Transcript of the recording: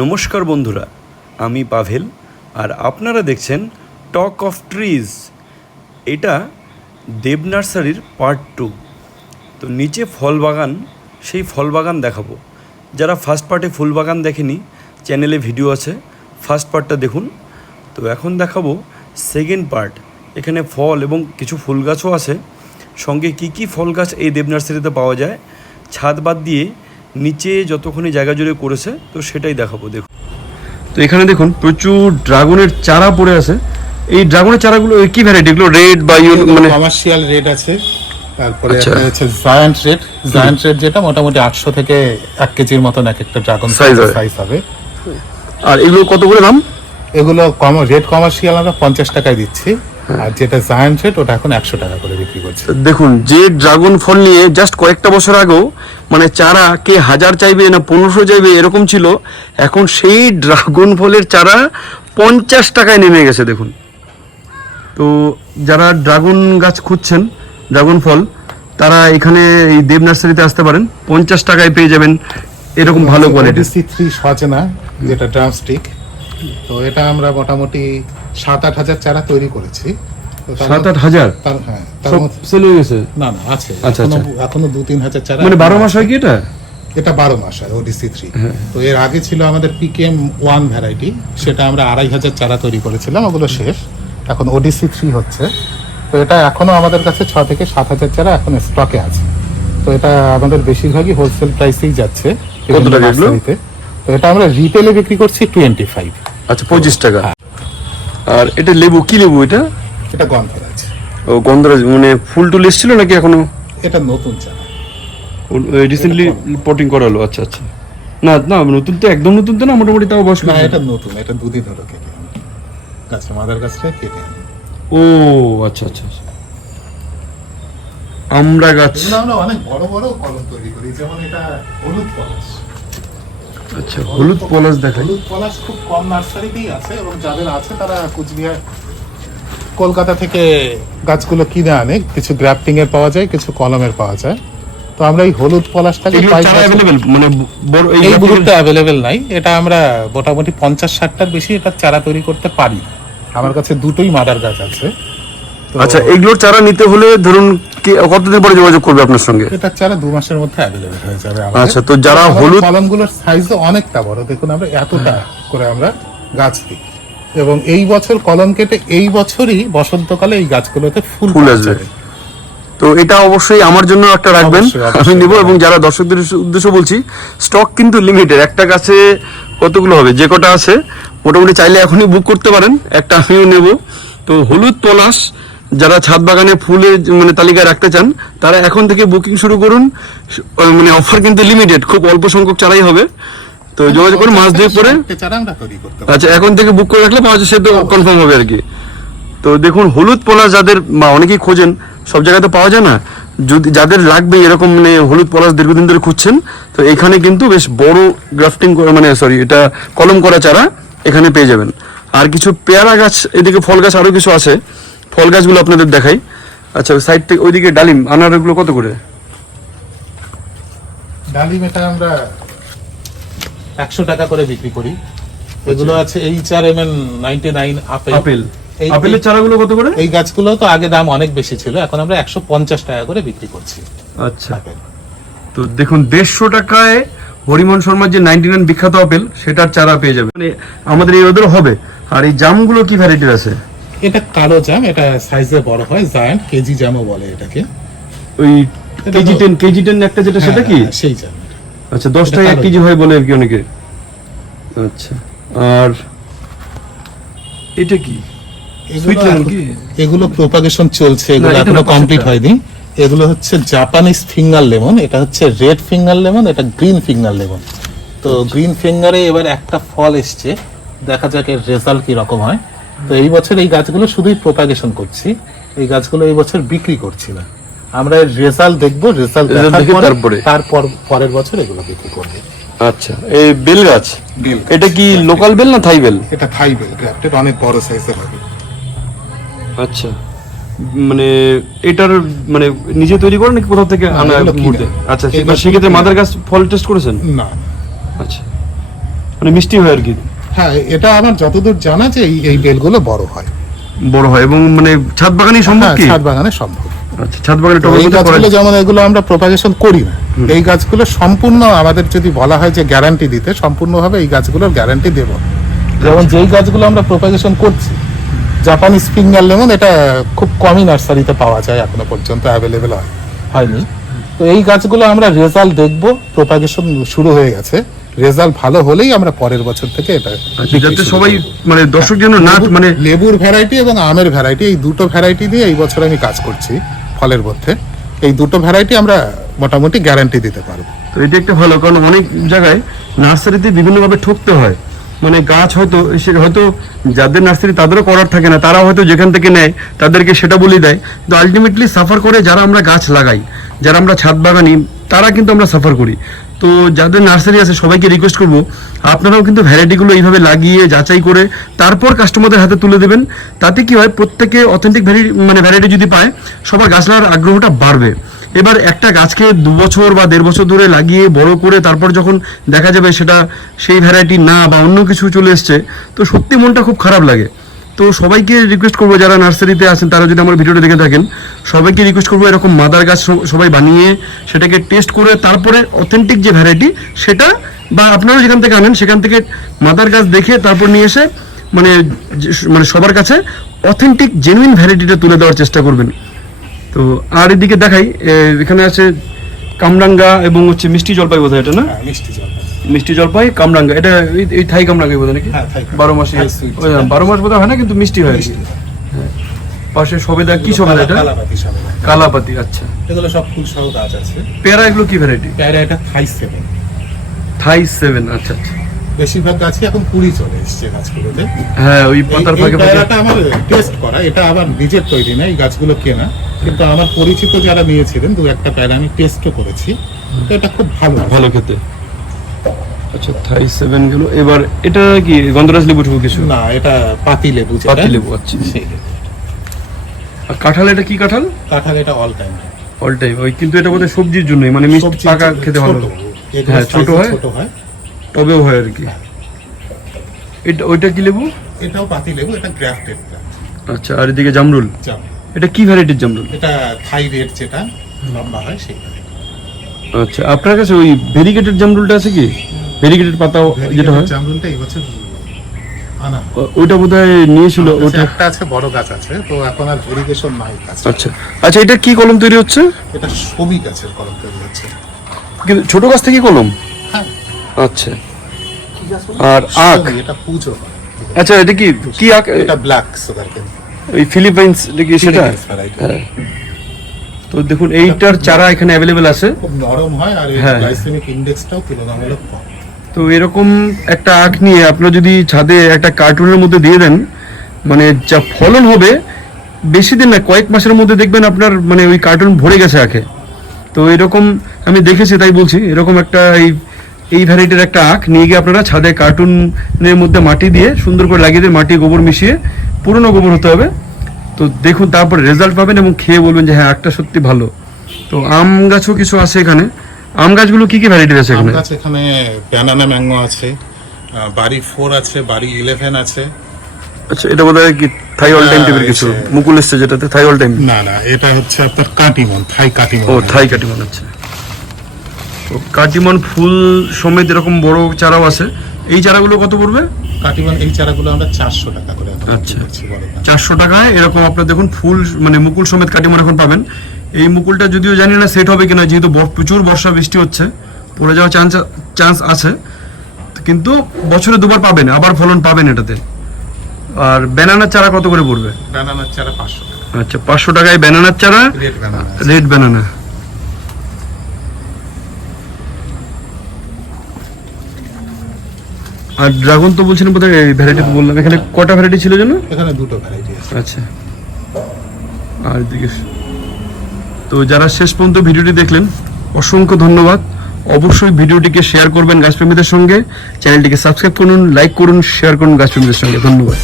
নমস্কার বন্ধুরা, আমি পাভেল আর আপনারা দেখছেন টক অফ ট্রিজ। এটা দেব নার্সারির পার্ট টু। তো নিচে ফল বাগান, সেই ফল বাগান দেখাবো। যারা ফার্স্ট পার্টে ফুল বাগান দেখেনি, চ্যানেলে ভিডিও আছে, ফার্স্ট পার্টটা দেখুন। তো এখন দেখাবো সেকেন্ড পার্ট। এখানে ফল এবং কিছু ফুল গাছও আছে। সঙ্গে কি কি ফল গাছ এই দেব নার্সারিতে পাওয়া যায়, ছাদ বাদ দিয়ে নিচে যতক্ষণই জায়গা জুড়ে করেছে তো সেটাই দেখাবো দেখুন তো এখানে দেখুন প্রচুর ড্রাগনের চারা পড়ে আছে। এই ড্রাগনের চারাগুলো কি ভ্যারাইটি এগুলো রেড বা ইয়েলো মানে কমার্শিয়াল রেট আছে। তারপরে। হচ্ছে জায়ান্ট রেট জায়ান্ট রেট যেটা মোটামুটি আটশো থেকে এক কেজির মতন এক একটা ড্রাগন হয়। সাইজ হবে। আর এগুলো কত করে দাম? এগুলো কম রেট কমার্শিয়াল আমরা পঞ্চাশ টাকায় দিচ্ছি। আর যেটা জায়ান্ট রেট ওটা এখন একশো টাকা করে বিক্রি করছি। দেখুন যে ড্রাগন ফল নিয়ে জাস্ট কয়েকটা বছর আগেও মানে চারা কে হাজার চাইবে না পনেরোশো চাইবে এরকম ছিল। এখন সেই ড্রাগন ফলের চারা পঞ্চাশ টাকায় নেমে গেছে দেখুন। তো যারা ড্রাগন গাছ খুঁজছেন ড্রাগন ফল তারা এখানে এই দেব নার্সারিতে আসতে পারেন। পঞ্চাশ টাকায় পেয়ে যাবেন এরকম ভালো কোয়ালিটি সি থ্রি সজনা যেটা ড্রামস্টিক তো এটা আমরা মোটামুটি সাত আট হাজার চারা তৈরি করেছি। সাত আট হাজার? হ্যাঁ সব সেল হয়ে গেছে? না না আছে। আচ্ছা, এখনও আচ্ছা। এখনও দু তিন হাজার চারা মানে বারো মাস হয় কি এটা? এটা বারো মাস হয় ওডিসি থ্রি হ্যাঁ। তো এর আগে ছিল আমাদের পিকেএম ওয়ান ভ্যারাইটি সেটা আমরা আড়াই হাজার চারা তৈরি করেছিলাম ওগুলো শেষ। এখন ওডিসি থ্রি হচ্ছে। তো এটা এখনও আমাদের কাছে ছ থেকে সাত হাজার চারা এখন স্টকে আছে। তো এটা আমাদের বেশিরভাগই হোলসেল প্রাইসেই যাচ্ছে। তো এটা আমরা রিটেলে বিক্রি করছি টোয়েন্টি ফাইভ আচ্ছা পঁচিশ টাকা। আর এটা লেবু কি লেবু এটা? এটা গন্ধরাজ। ও গন্ধরাজ মানে ফুল টুল এসেছিল নাকি এখনও? এটা নতুন চারা। রিসেন্টলি পটিং করা হলো আচ্ছা আচ্ছা। না না নতুন তো একদম নতুন তো না মোটামুটি তাও বয়স না এটা নতুন এটা দুদিন হলো কেটে আনি। গাছে মাদার গাছটা কেটে ও আচ্ছা আচ্ছা আচ্ছা। আমরা গাছ। আমরা অনেক বড় বড় কলম তৈরি করি যেমন এটা হলুদ পলাশ। আচ্ছা হলুদ পলাশ দেখাই। হলুদ পলাশ খুব কম নার্সারিতেই আছে এবং যাদের আছে তারা কুচবিহার কলকাতা থেকে গাছগুলো কিনে আনে কিছু গ্রাফটিং এর পাওয়া যায় কিছু কলমের পাওয়া যায়। তো আমরা এই হলুদ পলাশটাকে পাই মানে বড় এই গ্রুপটা অ্যাভেলেবেল নাই। এটা আমরা মোটামুটি পঞ্চাশ ষাটটার বেশি এটা চারা তৈরি করতে পারি। আমার কাছে দুটোই মাদার গাছ আছে। আচ্ছা এগুলোর চারা নিতে হলে ধরুন কে- কতদিন পরে যোগাযোগ করবে আপনার সঙ্গে? এটা চারা দু মাসের মধ্যে অ্যাভেলেবেল হয়ে যাবে আচ্ছা, তো যারা হলুদ- কলমগুলোর সাইজ অনেকটা বড়। দেখুন আমরা এতটা করে আমরা গাছ দিই। এবং এই বছর কলম কেটে এই বছরই বসন্তকালে এই গাছগুলোতে ফুল ফুল আসবে। তো এটা অবশ্যই আমার জন্য একটা রাখবেন। আমি নিব এবং যারা দর্শকদের উদ্দেশ্য বলছি স্টক কিন্তু লিমিটেড একটা গাছে কতগুলো হবে? যে কটা আছে মোটামুটি চাইলে এখনই বুক করতে পারেন। একটা আমিও নেব। তো হলুদ পলাশ যারা ছাদ বাগানে ফুলের মানে তালিকায় রাখতে চান তারা এখন থেকে বুকিং শুরু করুন। মানে অফার কিন্তু লিমিটেড খুব অল্প সংখ্যক চারাই হবে। তো যোগাযোগ করুন, মাস দুই পরে। আচ্ছা এখন থেকে বুক করে রাখলে পাওয়া সে তো কনফার্ম হবে আর কি। তো দেখুন, হলুদ পলাশ যাদের বা অনেকেই খোঁজেন, সব জায়গায় তো পাওয়া যায় না। যদি, যাদের লাগবে এরকম মানে হলুদ পলাশ দীর্ঘদিন ধরে খুঁজছেন, তো এখানে কিন্তু বেশ বড় গ্রাফটিং করে মানে সরি এটা কলম করা চারা এখানে পেয়ে যাবেন। আর কিছু পেয়ারা গাছ, এদিকে ফল গাছ আরও কিছু আছে। ফল গাছগুলো আপনাদের দেখাই। আচ্ছা সাইড থেকে ওইদিকে ডালিম, আনারগুলো কত করে? ডালিম এটা আমরা একশো টাকা করে বিক্রি করি। এগুলো আছে H R M N ninety nine apple apple আপেলের চারাগুলো কত করে? এই গাছগুলো তো আগে দাম অনেক বেশি ছিল এখন আমরা একশো পঞ্চাশ টাকা করে বিক্রি করছি। আচ্ছা। তো দেখুন দেড়শো টাকায় হরিমন শর্মার যে নাইনটি নাইন বিখ্যাত আপেল সেটার চারা পেয়ে যাবে মানে আমাদের এই ওদের হবে। আর এই জামগুলো কি ভ্যারাইটির আছে? এটা কালো জাম এটা সাইজে বড় হয় জায়ান্ট কেজি জামও বলে এটাকে। ওই কেজি টেন কেজি টেন একটা যেটা সেটা হ্যাঁ, কি? হ্যাঁ, সেই জাম। আচ্ছা দশ টাকা এক কেজি হয় বলে আর কি অনেকে। আচ্ছা আর এটা কি? এগুলো কি? প্রোপাগেশন চলছে এগুলো এখনও কমপ্লিট হয়নি। এগুলো হচ্ছে জাপানিজ ফিঙ্গার লেমন এটা হচ্ছে রেড ফিঙ্গার লেমন এটা গ্রিন ফিঙ্গার লেমন তো গ্রিন ফিঙ্গারে এবার একটা ফল এসছে দেখা যাক এর রেজাল্ট কি রকম হয়। তো এই বছর এই গাছগুলো শুধুই প্রোপাগেশন করছি এই গাছগুলো এই বছর বিক্রি করছি না। আমরা এর রেজাল্ট দেখব রেজাল্ট দেখার পরে তারপরে? তারপর পরের বছর এগুলো বিক্রি করবে। আচ্ছা এই বেল গাছ। বেল এটা কি লোকাল বেল না থাই বেল? এটা থাই বেল গ্রাফটেড অনেক বড় সাইজের হবে। আচ্ছা মানে এটার মানে নিজে তৈরি করেন নাকি কোথাও থেকে আনা আচ্ছা সেক্ষেত্রে। মাদার গাছ ফল টেস্ট করেছেন? না। আচ্ছা মানে মিষ্টি হয় আর কি। হ্যাঁ এটা আমার যতদূর জানা যে এই এই বেলগুলো বড় হয়। বড় হয় এবং মানে ছাদ বাগানই সম্ভব হ্যাঁ কি? ছাদ বাগানে সম্ভব। আচ্ছা ছাদ বাগানে এই গাছগুলো যেমন এগুলো আমরা প্রোপাগেশন করি না এই গাছগুলো সম্পূর্ণ আমাদের যদি বলা হয় যে গ্যারান্টি দিতে সম্পূর্ণভাবে এই গাছগুলোর গ্যারান্টি দেব। যেমন যেই গাছগুলো আমরা প্রোপাগেশন করছি জাপানি স্প্রিঙ্গার লেমন এটা খুব কমই নার্সারিতে পাওয়া যায় এখনও পর্যন্ত অ্যাভেলেবেল হয় হয়নি। তো এই গাছগুলো আমরা রেজাল্ট দেখব প্রোপাগেশন শুরু হয়ে গেছে রেজাল্ট ভালো হলেই আমরা পরের বছর থেকে এটা আচ্ছা, যাতে সবাই মানে দর্শক যেন না মানে লেবুর ভ্যারাইটি এবং আমের ভ্যারাইটি এই দুটো ভ্যারাইটি দিয়ে এই বছর আমি কাজ করছি। ফলের মধ্যে। এই দুটো ভ্যারাইটি আমরা মোটামুটি গ্যারান্টি দিতে পারব। তো এটা একটা ভালো, কারণ অনেক জায়গায় নার্সারিতে বিভিন্নভাবে ঠকতে হয়। মানে গাছ হয়তো, সে হয়তো যাদের নার্সারি তাদেরও করার থাকে না তারা হয়তো যেখান থেকে নেয়, তাদেরকে সেটা বলে দেয়। তো আলটিমেটলি সাফার করে যারা আমরা গাছ লাগাই, যারা আমরা ছাদ বাগানি, তারা কিন্তু আমরা সাফার করি। তো যাদের নার্সারি আছে, সবাইকে রিকোয়েস্ট করব, আপনারাও কিন্তু ভ্যারাইটিগুলো এইভাবে লাগিয়ে, যাচাই করে, তারপর কাস্টমারদের হাতে তুলে দেবেন। তাতে কি হয়, প্রত্যেকে অথেন্টিক ভ্যারাইটি মানে ভ্যারাইটি যদি পায়, সবার গাছ লাগার আগ্রহটা বাড়বে। এবার একটা গাছকে দু বছর বা দেড় বছর ধরে লাগিয়ে, বড় করে, তারপর যখন দেখা যাবে সেটা সেই ভ্যারাইটি না বা অন্য কিছু চলে এসছে, তো সত্যি মনটা খুব খারাপ লাগে। তো সবাইকে রিকোয়েস্ট করব, যারা নার্সারিতে আছেন, তারা যদি আমার ভিডিওটা দেখে থাকেন, সবাইকে রিকোয়েস্ট করব এরকম মাদার গাছ সবাই বানিয়ে সেটাকে টেস্ট করে তারপরে অথেন্টিক যে ভ্যারাইটি সেটা বা আপনারা যেখান থেকে আনেন, সেখান থেকে মাদার গাছ দেখে তারপর নিয়ে এসে মানে মানে সবার কাছে অথেন্টিক জেনুইন ভ্যারাইটিটা তুলে দেওয়ার চেষ্টা করবেন। তো আর এদিকে দেখাই এখানে আছে কামরাঙ্গা এবং হচ্ছে মিষ্টি জলপাই বোধ হয় এটা না? মিষ্টি জল মিষ্টি জলপাই কামরাঙ্গা। এটা এই- থাই কামরাঙ্গাই বোধ নাকি? হ্যাঁ। বারো মাসে। ওই, বারো মাস বোধ হয় না কিন্তু মিষ্টি হয়। হ্যাঁ। পাশে সবেদা কি সবেদা এটা? কালাপাতি আচ্ছা। এগুলো সব ফুল সহ গাছ আছে। পেয়ারা এগুলো কি ভ্যারাইটি প্যারা এটা থাই সেভেন থাই সেভেন আচ্ছা আচ্ছা। বেশিরভাগ গাছই এখন কুড়ি চলে এসছে গাছগুলোতে। হ্যাঁ ওই পাতার ফাঁকে প্যারাটা আমার টেস্ট করা এটা আবার নিজের তৈরি না এই গাছগুলো কেনা। কিন্তু আমার পরিচিত যারা নিয়েছিলেন দু একটা প্যারা আমি টেস্টও করেছি। তো এটা খুব ভালো। ভালো খেতে। আচ্ছা থাই সেভেনগুলো। এবার এটা কি গন্ধরাজ লেবু ঠুকু কিছু? না এটা পাতি লেবু পাতি লেবু, আচ্ছা। আর কাঁঠাল এটা কি কাঁঠাল? কাঁঠাল এটা অল টাইম অল টাইম ওই কিন্তু এটা বোধহয় সবজির জন্যই মানে মিষ্টি পাকা খেতে ভালো হ্যাঁ, ছোট হয়। ছোট হয়। টবেও হয় আর কি। এটা ওইটা কি লেবু? এটাও পাতি লেবু এটা গ্রাফটেড আচ্ছা আর এদিকে জামরুল? এটা কি ভ্যারাইটির জামরুল? এটা থাই রেড যেটা লম্বা হয় আচ্ছা আপনার কাছে ওই ভেরিগেটেড জামরুলটা আছে কি? ভেরিগেটেড পাতা যেটা হয়। জামরুলটা এই বছর আনা ওইটা বোধহয় নিয়েছিল ওটা একটা আছে বড় গাছ আছে তো এখন আর ভেরিগেশন নাই গাছ আচ্ছা। আচ্ছা এটা কি কলম তৈরি হচ্ছে? এটা সবই গাছের কলম তৈরি হচ্ছে। কিন্তু ছোট গাছ থেকে কলম? হ্যাঁ। আচ্ছা। আর আখ? এটা পুজো আচ্ছা এটা কি কি আখ? এটা ব্ল্যাক সুগার ওই ফিলিপাইন্স এটা কি সেটা? হ্যাঁ। তো দেখুন এইটার চারা এখানে অ্যাভেলেবেল আছে। খুব নরম হয় আর হ্যাঁ। গ্লাইসেমিক ইন্ডেক্সটাও তুলনামূলক কম। তো এরকম একটা আখ নিয়ে আপনারা যদি ছাদে একটা কার্টুনের মধ্যে দিয়ে দেন মানে যা ফলন হবে, বেশি দিন না, কয়েক মাসের মধ্যে দেখবেন আপনার মানে ওই কার্টুন ভরে গেছে আখে। তো এরকম আমি দেখেছি, তাই বলছি, এরকম একটা এই এই ভ্যারাইটির একটা আখ নিয়ে গিয়ে আপনারা ছাদে কার্টুনের মধ্যে মাটি দিয়ে, সুন্দর করে লাগিয়ে দিয়ে মাটি, গোবর মিশিয়ে পুরনো গোবর হতে হবে। তো দেখুন, তারপর রেজাল্ট পাবেন এবং খেয়ে বলবেন যে হ্যাঁ আখটা সত্যি ভালো। তো আম গাছও কিছু আছে এখানে। আম গাছগুলো কি কি ভ্যারাইটির আছে আম এখানে গাছ এখানে ব্যানানা ম্যাঙ্গো আছে বাড়ি ফোর আছে বাড়ি ইলেভেন আছে। আচ্ছা এটা বোধহয় কি থাই অল টাইম কিছু? মুকুল এসছে যেটাতে থাই অল টাইম না না এটা হচ্ছে আপনার কাটিমন থাই কাটিমন। ও থাই কাটিমন আচ্ছা। তো কাটিমন ফুল সমেত এরকম বড় চারাও আছে। এই চারাগুলো কত পড়বে? কাটিমন এই চারাগুলো আমরা চারশো টাকা করে আচ্ছা। চারশো টাকায় এরকম আপনার দেখুন ফুল মানে মুকুল সমেত কাটিমন এখন পাবেন। এই মুকুলটা যদিও জানি না সেট হবে কিনা যেহেতু প্রচুর বর্ষা বৃষ্টি হচ্ছে পড়ে যাওয়ার চান্স চান্স আছে। কিন্তু বছরে দুবার পাবেন আবার ফলন পাবেন এটাতে। আর ব্যানানার চারা কত করে পড়বে? ব্যানানার চারা পাঁচশো আচ্ছা পাঁচশো টাকায় ব্যানানার চারা রেড ব্যানানা আর ড্রাগন তো বলছেন বোধহয় ভ্যারাইটি বললাম। এখানে কটা ভ্যারাইটি ছিল যেন? এখানে দুটো ভ্যারাইটি আছে। আচ্ছা। আর দিকে তো যারা শেষ পর্যন্ত ভিডিওটি দেখলেন, অসংখ্য ধন্যবাদ। অবশ্যই ভিডিওটিকে শেয়ার করবেন গাছপ্রেমীদের সঙ্গে। চ্যানেলটিকে সাবস্ক্রাইব করুন লাইক করুন শেয়ার করুন গাছপ্রেমীদের সঙ্গে। ধন্যবাদ।